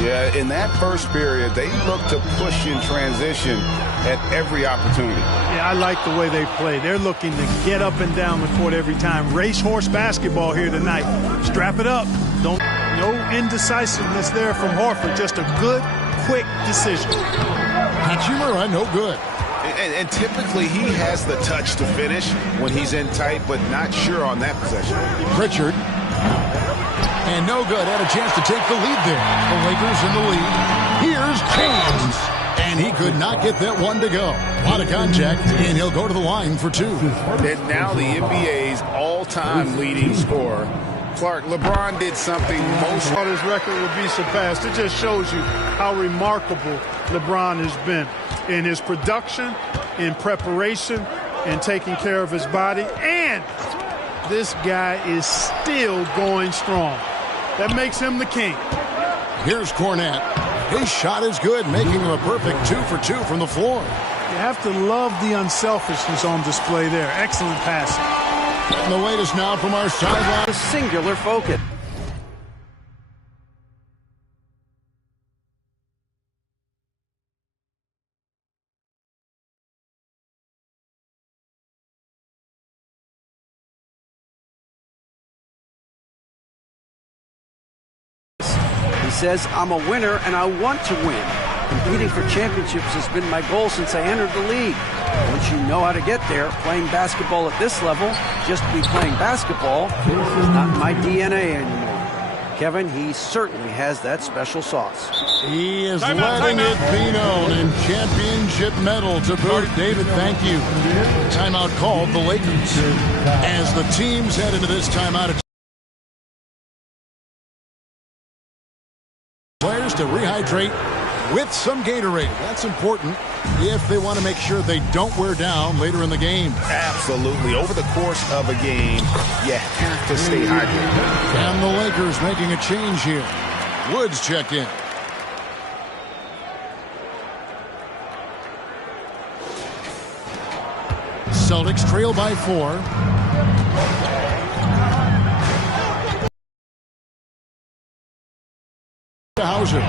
Yeah, in that first period, they looked to push in transition at every opportunity. Yeah, I like the way they play. They're looking to get up and down the court every time. Racehorse basketball here tonight. Strap it up. No indecisiveness there from Horford. Just a good, quick decision. Hachimura, no good. And typically he has the touch to finish when he's in tight, but not sure on that possession. Pritchard. And no good. Had a chance to take the lead there. The Lakers in the lead. Here's James. And he could not get that one to go. A lot of contact, and he'll go to the line for two. And now the NBA's all-time leading scorer. Clark, LeBron did something most... Thought his record would be surpassed. It just shows you how remarkable LeBron has been in his production, in preparation, and taking care of his body. And this guy is still going strong. That makes him the king. Here's Kornet. His shot is good, making him a perfect 2 for 2 from the floor. You have to love the unselfishness on display there. Excellent passing. And the latest now from our sideline. A singular focus. He says, I'm a winner and I want to win. Competing for championships has been my goal since I entered the league. Once you know how to get there, playing basketball at this level, just to be playing basketball, is not in my DNA anymore. Kevin, he certainly has that special sauce. He is letting it be known, in championship medal to boot. David, thank you. Timeout called the Lakers. As the teams head into this timeout, players to rehydrate with some Gatorade. That's important if they want to make sure they don't wear down later in the game. Absolutely. Over the course of a game, you have to stay hydrated. And the Lakers making a change here. Woods checked in. Celtics trail by 4. Hauser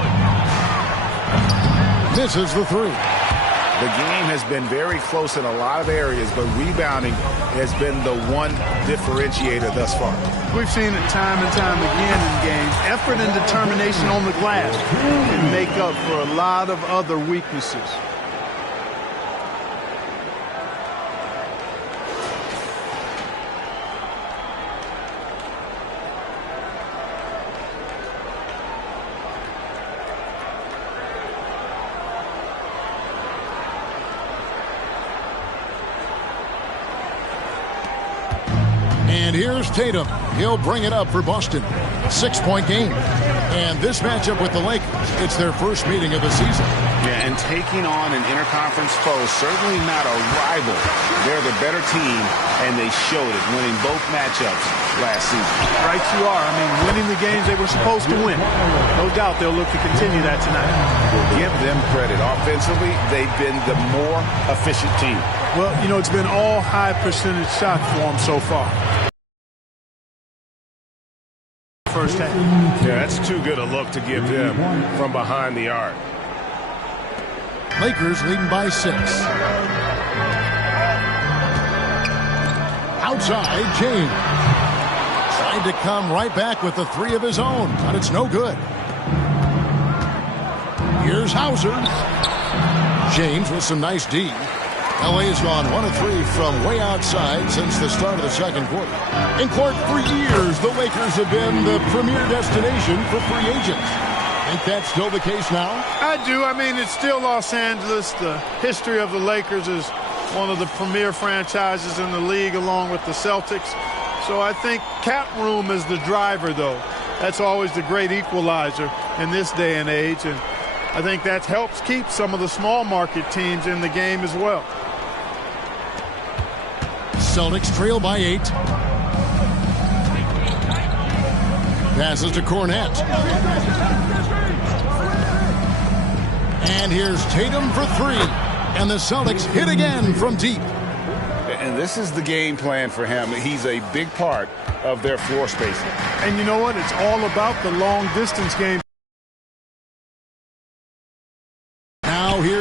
misses the 3. The game has been very close in a lot of areas, but rebounding has been the one differentiator thus far. We've seen it time and time again in games. Effort and determination on the glass can make up for a lot of other weaknesses. And here's Tatum. He'll bring it up for Boston. 6-point game. And this matchup with the Lakers, it's their first meeting of the season. Yeah, and taking on an interconference foe, certainly not a rival. They're the better team, and they showed it, winning both matchups last season. Right you are. I mean, winning the games they were supposed to win. No doubt they'll look to continue that tonight. We'll give them credit. Offensively, they've been the more efficient team. Well, you know, it's been all high percentage shots for them so far. First half. Yeah, that's too good a look to give them from behind the arc. Lakers leading by 6. Outside, James. Tried to come right back with the 3 of his own, but it's no good. Here's Hauser. James with some nice D. LA's gone 1 of 3 from way outside since the start of the second quarter. In court for years, the Lakers have been the premier destination for free agents. Think that's still the case now? I do. I mean, it's still Los Angeles. The history of the Lakers is one of the premier franchises in the league along with the Celtics. So I think cap room is the driver, though. That's always the great equalizer in this day and age. And I think that helps keep some of the small market teams in the game as well. Celtics trail by 8. Passes to Kornet. And here's Tatum for 3. And the Celtics hit again from deep. And this is the game plan for him. He's a big part of their floor spacing. And you know what? It's all about the long distance game.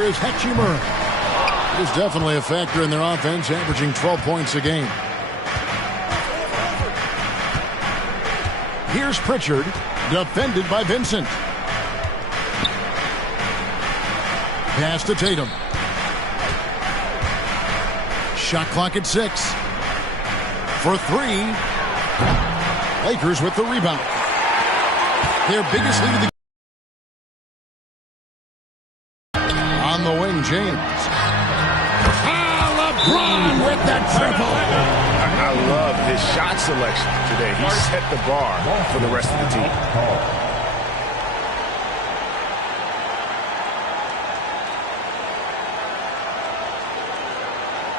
is Hachimura. He's definitely a factor in their offense, averaging 12 points a game. Here's Pritchard, defended by Vincent. Pass to Tatum. Shot clock at 6. For 3. Lakers with the rebound. Their biggest lead of the on the wing, James. LeBron with the triple. I love his shot selection today. He set the bar for the rest of the team.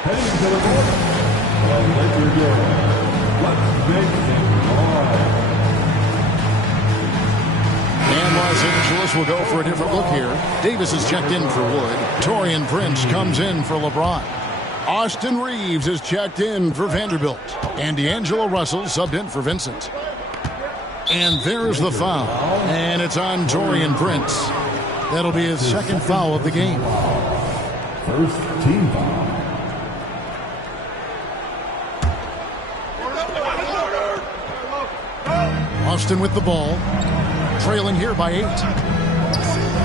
Heading to the border, the Lakers are. Let's make things hard. And Los Angeles will go for a different look here. Davis is checked in for Wood. Taurean Prince comes in for LeBron. Austin Reeves is checked in for Vanderbilt. And D'Angelo Russell subbed in for Vincent. And there's the foul. And it's on Taurean Prince. That'll be his second foul of the game. First team foul. Austin with the ball. Trailing here by 8.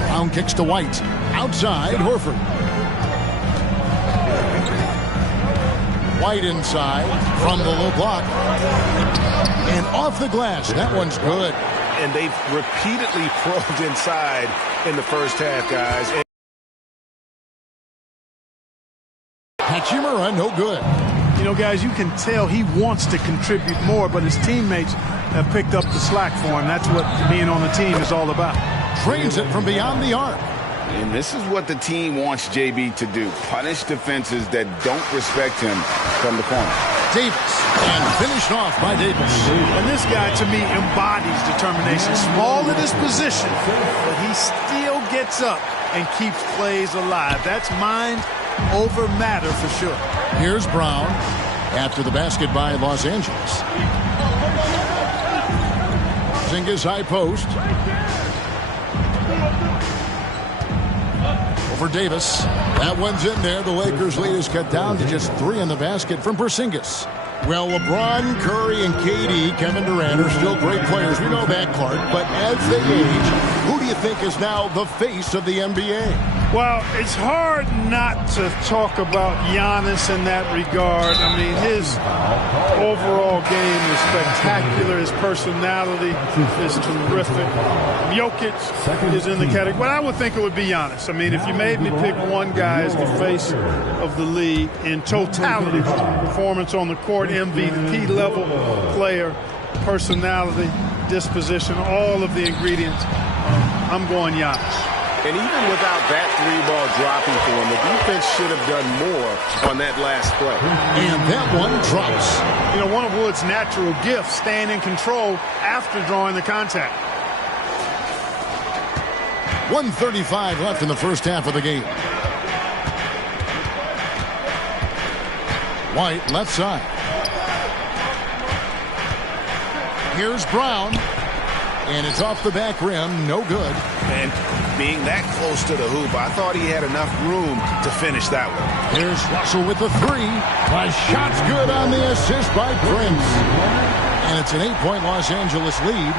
Brown kicks to White. Outside, Horford. White inside from the low block. And off the glass. That one's good. And they've repeatedly probed inside in the first half, guys. Hachimura, no good. You know, guys, you can tell he wants to contribute more, but his teammates have picked up the slack for him. That's what being on the team is all about. Trains it from beyond the arc. And this is what the team wants JB to do. Punish defenses that don't respect him from the corner. Davis. And finished off by Davis. And this guy, to me, embodies determination. Small in his position, but he still gets up and keeps plays alive. That's mind over matter for sure. Here's Brown after the basket by Los Angeles. Zingas high post. Over Davis. That one's in there. The Lakers' lead is cut down to just 3 in the basket from Porzingis. Well, LeBron, Curry, and KD, Kevin Durant, are still great players. We know that, Clark. But as they age, who do you think is now the face of the NBA? Well, it's hard not to talk about Giannis in that regard. I mean, his overall game is spectacular. His personality is terrific. Jokic is in the category. But I would think it would be Giannis. I mean, if you made me pick one guy as the face of the league in totality, performance on the court, MVP level player, personality, disposition, all of the ingredients, I'm going Giannis. And even without that 3-ball dropping for him, the defense should have done more on that last play. And that one drops. You know, one of Wood's natural gifts, staying in control after drawing the contact. 1:35 left in the first half of the game. White, left side. Here's Brown. And it's off the back rim, no good. And being that close to the hoop, I thought he had enough room to finish that one. Here's Russell with the 3. A shot's good on the assist by Prince. And it's an 8-point Los Angeles lead.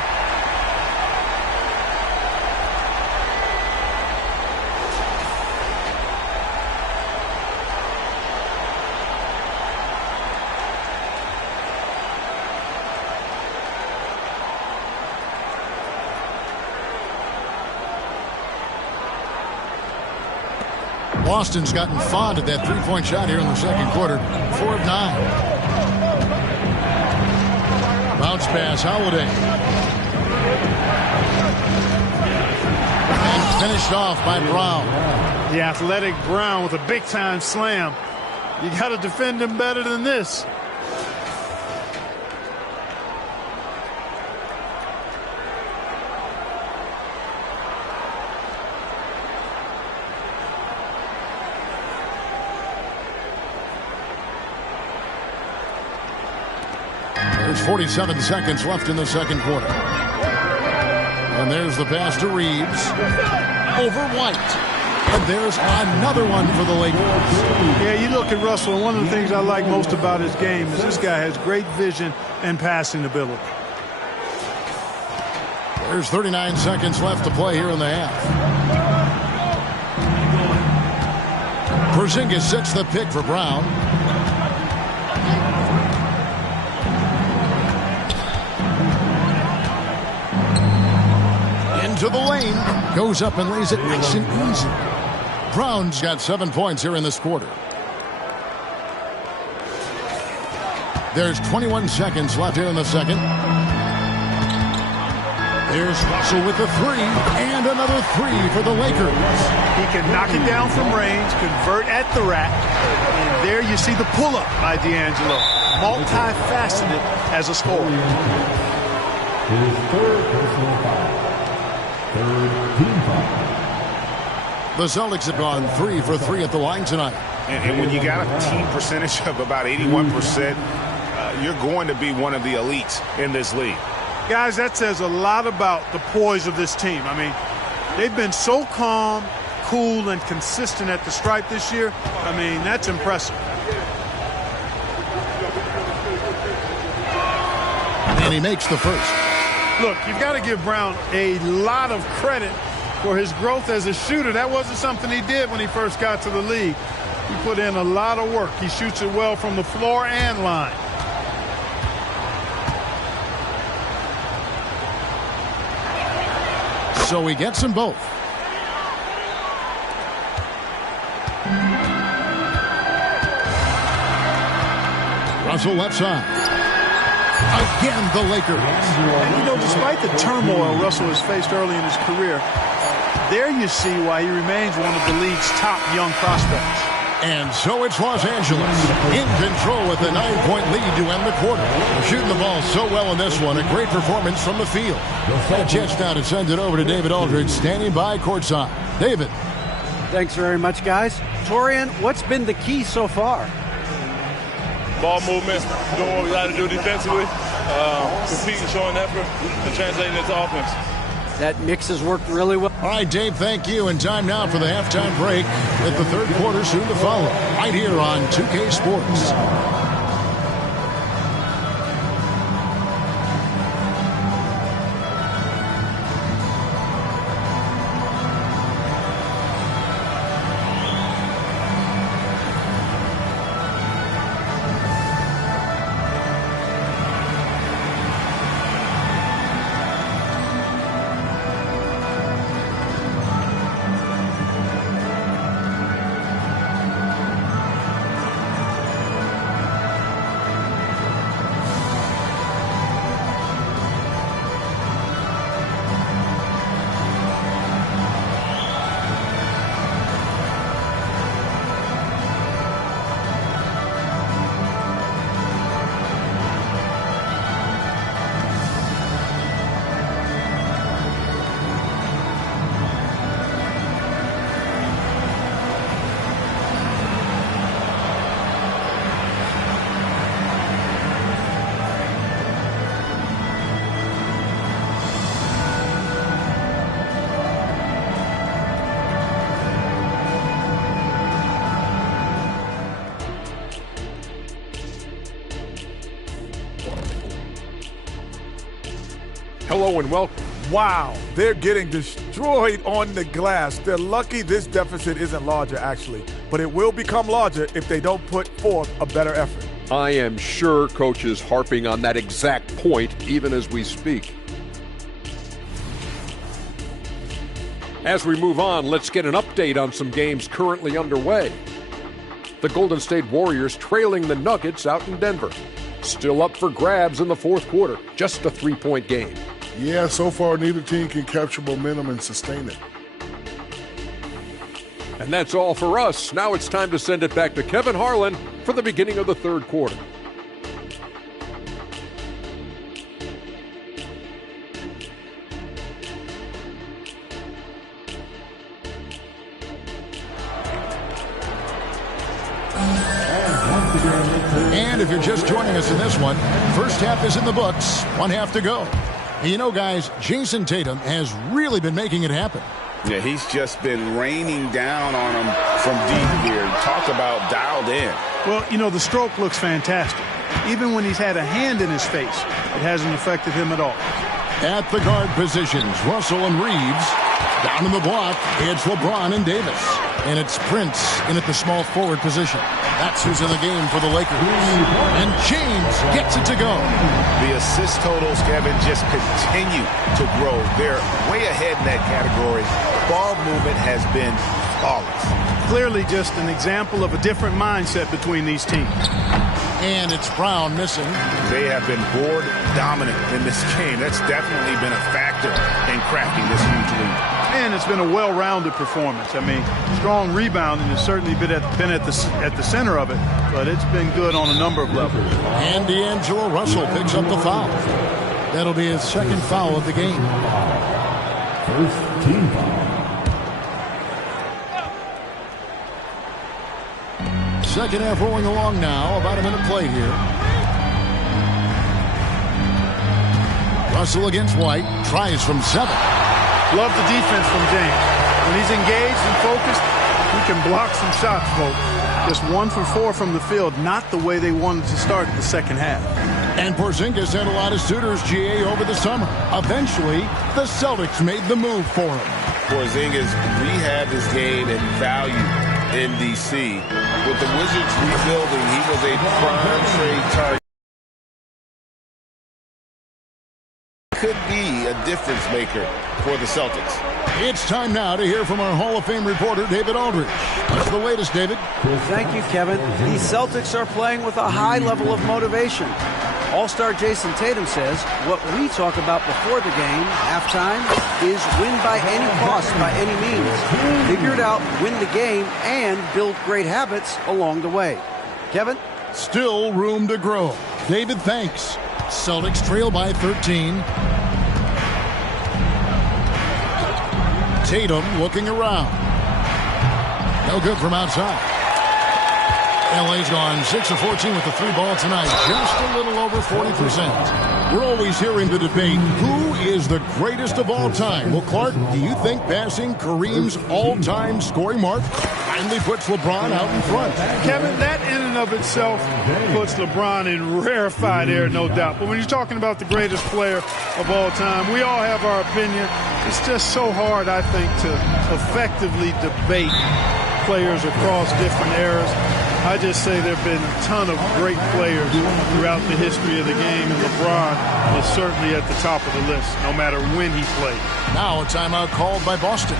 Boston's gotten fond of that 3-point shot here in the second quarter. 4 of 9. Bounce pass, Holiday. And finished off by Brown. The athletic Brown with a big-time slam. You got to defend him better than this. There's 47 seconds left in the second quarter. And there's the pass to Reeves. Over White. And there's another one for the Lakers. Yeah, you look at Russell, and one of the things I like most about his game is this guy has great vision and passing ability. There's 39 seconds left to play here in the half. Porzingis sets the pick for Brown. Into the lane. Goes up and lays it nice and easy. Brown's got 7 points here in this quarter. There's 21 seconds left here in the second. There's Russell with the three, and another three for the Lakers. He can knock it down from range, convert at the rack, and there you see the pull-up by D'Angelo. Multifaceted as a scorer. His third personal foul. Third team foul. The Celtics have gone 3 for 3 at the line tonight. And when you got a team percentage of about 81%, you're going to be one of the elites in this league. Guys, that says a lot about the poise of this team. I mean, they've been so calm, cool, and consistent at the stripe this year. I mean, that's impressive. And he makes the first. Look, you've got to give Brown a lot of credit for his growth as a shooter. That wasn't something he did when he first got to the league. He put in a lot of work. He shoots it well from the floor and line. So he gets them both. Russell left side. Again, the Lakers. And, you know, despite the turmoil Russell has faced early in his career, there you see why he remains one of the league's top young prospects. And so it's Los Angeles in control with a 9-point lead to end the quarter. Shooting the ball so well in this one. A great performance from the field. And a chance now to send it over to David Aldridge, standing by courtside. David. Thanks very much, guys. Torian, what's been the key so far? Ball movement, doing what we got to do defensively, competing, showing effort, and translating it to offense. That mix has worked really well. All right, Dave, thank you. And time now for the halftime break with the third quarter soon to follow. Right here on 2K Sports. Hello and welcome. Wow, they're getting destroyed on the glass. They're lucky this deficit isn't larger, actually. But it will become larger if they don't put forth a better effort. I am sure Coach is harping on that exact point even as we speak. As we move on, let's get an update on some games currently underway. The Golden State Warriors trailing the Nuggets out in Denver. Still up for grabs in the fourth quarter. Just a 3-point game. Yeah, so far neither team can capture momentum and sustain it. And that's all for us. Now it's time to send it back to Kevin Harlan for the beginning of the third quarter. And if you're just joining us in this one, first half is in the books, one half to go. And you know, guys, Jason Tatum has really been making it happen. Yeah, he's just been raining down on him from deep here. Talk about dialed in. Well, you know, the stroke looks fantastic. Even when he's had a hand in his face, it hasn't affected him at all. At the guard positions, Russell and Reeves. Down in the block, it's LeBron and Davis. And it's Prince in at the small forward position. That's who's in the game for the Lakers. And James gets it to go. The assist totals, Kevin, just continue to grow. They're way ahead in that category. Ball movement has been flawless. Clearly just an example of a different mindset between these teams. And it's Brown missing. They have been board dominant in this game. That's definitely been a factor in crafting this huge lead. And it's been a well-rounded performance. I mean, strong rebounding has certainly been at the center of it, but it's been good on a number of levels. And D'Angelo Russell picks up the foul. That'll be his second foul of the game. First team foul. Second half rolling along now. About a minute play here. Russell against White. Tries from 7. Love the defense from James. When he's engaged and focused, he can block some shots, folks. Just 1 for 4 from the field, not the way they wanted to start the second half. And Porzingis had a lot of suitors, GA, over the summer. Eventually, the Celtics made the move for him. Porzingis rehabbed his game and value in D.C. With the Wizards rebuilding, he was a prime trade target. Could be a difference maker for the Celtics. It's time now to hear from our Hall of Fame reporter, David Aldridge. What's the latest, David? Thank you, Kevin. The Celtics are playing with a high level of motivation. All-star Jason Tatum says what we talk about before the game, halftime, is win by any cost, by any means. Figure it out, win the game, and build great habits along the way. Kevin? Still room to grow. David, thanks. Celtics trail by 13. Tatum looking around. No good from outside. LA's gone 6 of 14 with the 3 ball tonight. Just a little over 40%. We're always hearing the debate, who is the greatest of all time? Well, Clark, do you think passing Kareem's all-time scoring mark finally puts LeBron out in front? Kevin, that in and of itself puts LeBron in rarefied air, no doubt. But when you're talking about the greatest player of all time, we all have our opinion. It's just so hard, I think, to effectively debate players across different eras. I just say there have been a ton of great players throughout the history of the game, and LeBron is certainly at the top of the list, no matter when he played. Now a timeout called by Boston.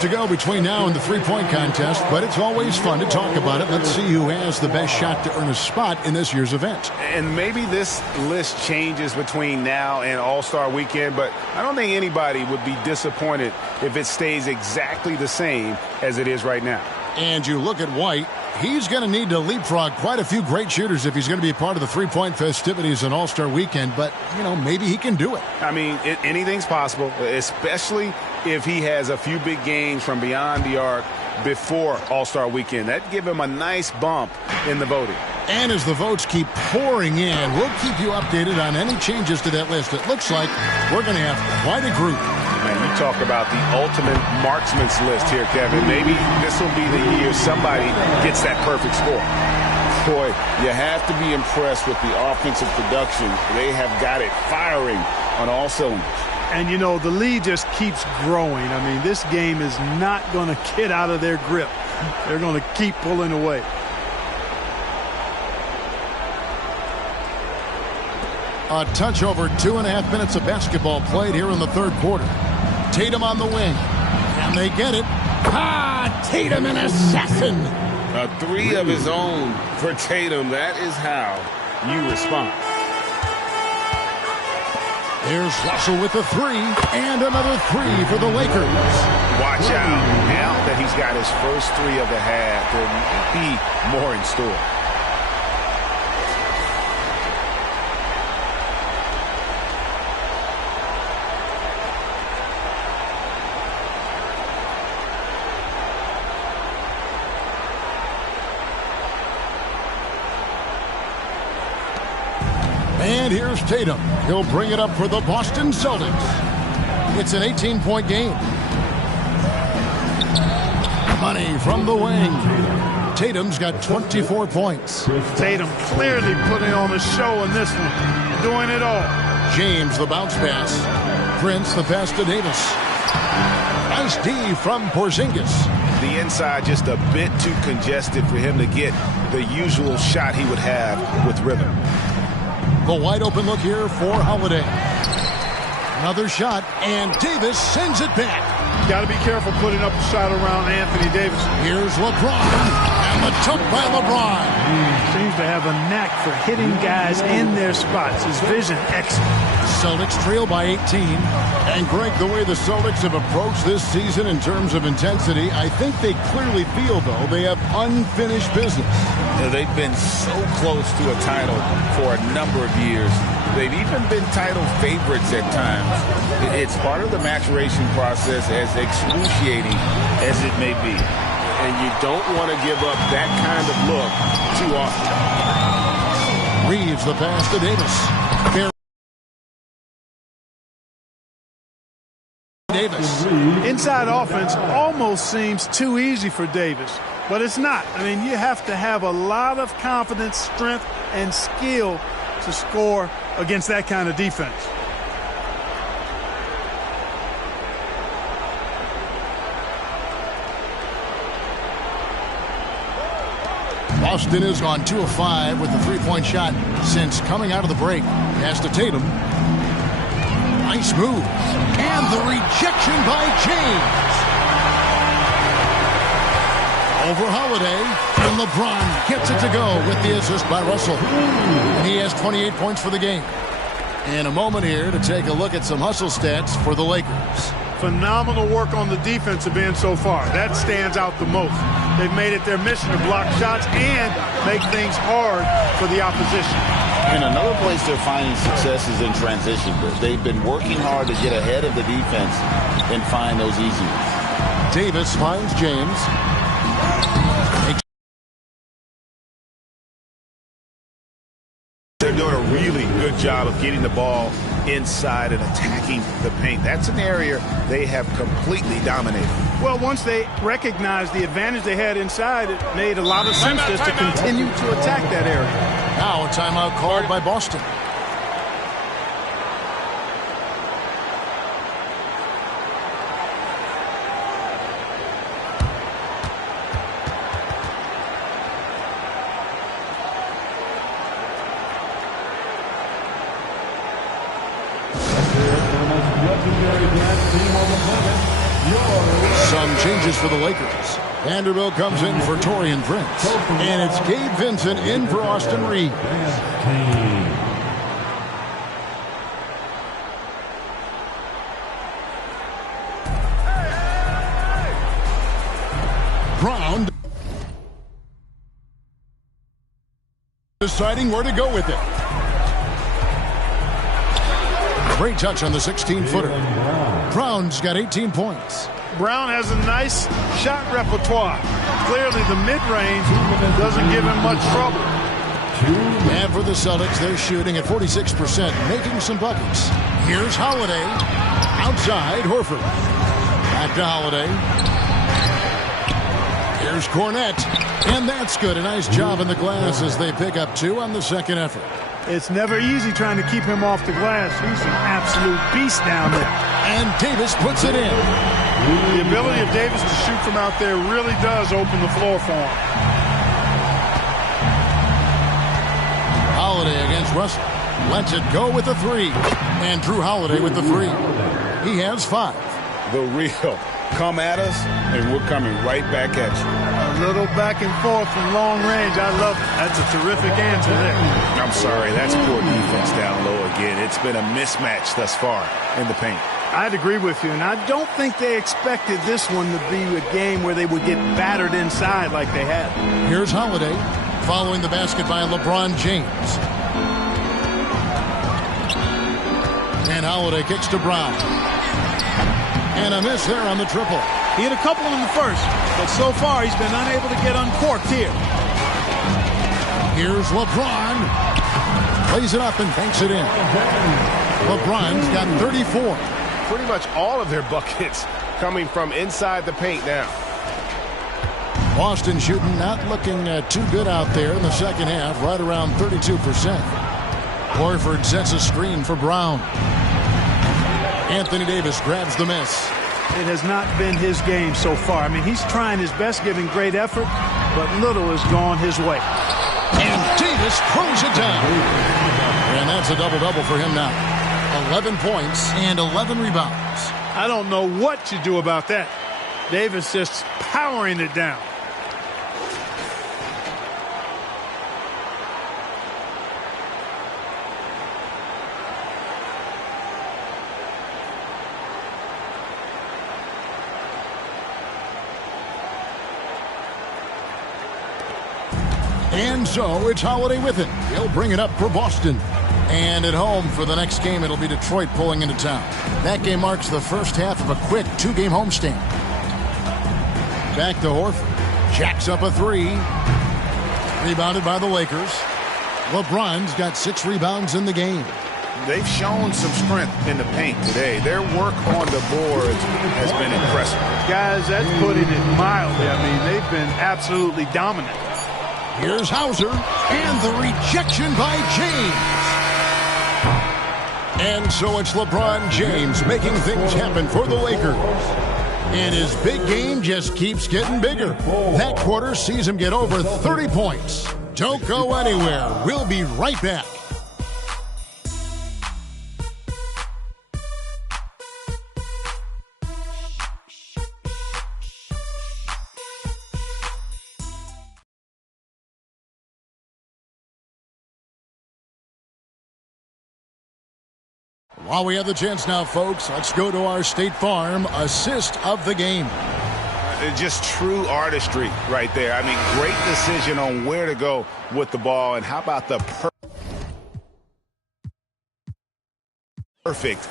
To go between now and the three-point contest, but it's always fun to talk about it. Let's see who has the best shot to earn a spot in this year's event. And maybe this list changes between now and All-Star Weekend, but I don't think anybody would be disappointed if it stays exactly the same as it is right now. And you look at White, he's going to need to leapfrog quite a few great shooters if he's going to be a part of the three-point festivities on All-Star Weekend, but, you know, maybe he can do it. I mean, anything's possible, especially if he has a few big games from beyond the arc before All-Star Weekend. That'd give him a nice bump in the voting. And as the votes keep pouring in, we'll keep you updated on any changes to that list. It looks like we're going to have quite a group. Man, you talk about the ultimate marksman's list here, Kevin. Maybe this will be the year somebody gets that perfect score. Boy, you have to be impressed with the offensive production. They have got it firing on all cylinders. And, you know, the lead just keeps growing. I mean, this game is not going to get out of their grip. They're going to keep pulling away. A touch over 2.5 minutes of basketball played here in the third quarter. Tatum on the wing. And they get it. Tatum, an assassin. A 3 of his own for Tatum. That is how you respond. Here's Russell with the three, and another three for the Lakers. Watch out. Now that he's got his first three of the half, there might be more in store. And here's Tatum. He'll bring it up for the Boston Celtics. It's an 18-point game. Money from the wing. Tatum's got 24 points. Tatum clearly putting on a show in this one. Doing it all. James, the bounce pass. Prince, the pass to Davis. Nice D from Porzingis. The inside just a bit too congested for him to get the usual shot he would have with rhythm. The wide open look here for Holiday. Another shot, and Davis sends it back. Got to be careful putting up a shot around Anthony Davis. Here's LeBron, and the jump by LeBron. Seems to have a knack for hitting guys in their spots. His vision excellent. Celtics trail by 18. And Greg, the way the Celtics have approached this season in terms of intensity, I think they clearly feel, though, they have unfinished business. They've been so close to a title for a number of years. They've even been title favorites at times. It's part of the maturation process, as excruciating as it may be. And you don't want to give up that kind of look too often. Reeves the pass to Davis. Davis. Inside offense almost seems too easy for Davis, but it's not. I mean, you have to have a lot of confidence, strength, and skill to score against that kind of defense. Boston has gone 2 of 5 with the three-point shot since coming out of the break. Pass to Tatum. Nice move. And the rejection by James. Over Holiday. And LeBron gets it to go with the assist by Russell. And he has 28 points for the game. And a moment here to take a look at some hustle stats for the Lakers. Phenomenal work on the defensive end so far. That stands out the most. They've made it their mission to block shots and make things hard for the opposition. And another place they're finding success is in transition. They've been working hard to get ahead of the defense and find those easy ones. Davis finds James. They're doing a really good job of getting the ball inside and attacking the paint. That's an area they have completely dominated. Well, once they recognized the advantage they had inside, it made a lot of sense just to continue to attack that area. Now a timeout called by Boston. Some changes for the Lakers. Vanderbilt comes in for Taurean Prince. And it's Gabe Vincent in for Austin Reeves. Brown deciding where to go with it. Great touch on the 16-footer. Brown's got 18 points. Brown has a nice shot repertoire. Clearly the mid-range doesn't give him much trouble. And for the Celtics, they're shooting at 46%, making some buckets. Here's Holiday. Outside, Horford. Back to Holiday. Here's Cornette. And that's good. A nice job in the glass as they pick up 2 on the second effort. It's never easy trying to keep him off the glass. He's an absolute beast down there. And Davis puts it in. The ability of Davis to shoot from out there really does open the floor for him. Holiday against Russell. Lets it go with the 3. And Drew Holiday with the 3. He has 5. The real. Come at us, and we're coming right back at you. little back and forth from long range. I love it. That's a terrific answer there. I'm sorry, that's poor defense down low again. It's been a mismatch thus far in the paint. I'd agree with you, and I don't think they expected this one to be a game where they would get battered inside like they had. Here's Holiday following the basket by LeBron James. And Holiday kicks to Brown. And a miss there on the triple. He had a couple in the first, but so far he's been unable to get uncorked here. Here's LeBron. Plays it up and banks it in. LeBron's got 34. Pretty much all of their buckets coming from inside the paint now. Boston shooting not looking too good out there in the second half, right around 32%. Horford sets a screen for Brown. Anthony Davis grabs the miss. It has not been his game so far. I mean, he's trying his best, giving great effort, but little has gone his way. And Davis throws it down. And that's a double-double for him now. 11 points and 11 rebounds. I don't know what you do about that. Davis just powering it down. And so it's Holiday with it. He'll bring it up for Boston. And at home for the next game, it'll be Detroit pulling into town. That game marks the first half of a quick two-game homestand. Back to Horford. Jacks up a three. Rebounded by the Lakers. LeBron's got 6 rebounds in the game. They've shown some strength in the paint today. Their work on the boards has been impressive. Guys, that's putting it mildly. I mean, they've been absolutely dominant. Here's Hauser, and the rejection by James. And so it's LeBron James making things happen for the Lakers. And his big game just keeps getting bigger. That quarter sees him get over 30 points. Don't go anywhere. We'll be right back. While we have the chance now, folks, let's go to our State Farm assist of the game. Just true artistry right there. I mean, great decision on where to go with the ball. And how about the perfect.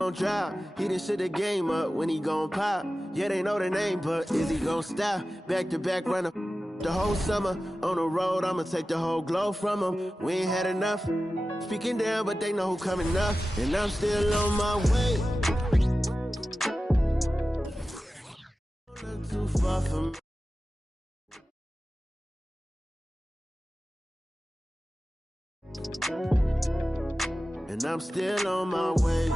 On drive, he done shit the game up when he gon' pop. Yeah, they know the name, but is he gon' stop? Back-to-back runner the whole summer. On the road, I'ma take the whole glow from him. We ain't had enough. Speaking down, but they know who coming up. And I'm still on my way. Not too far from and I'm still on my way.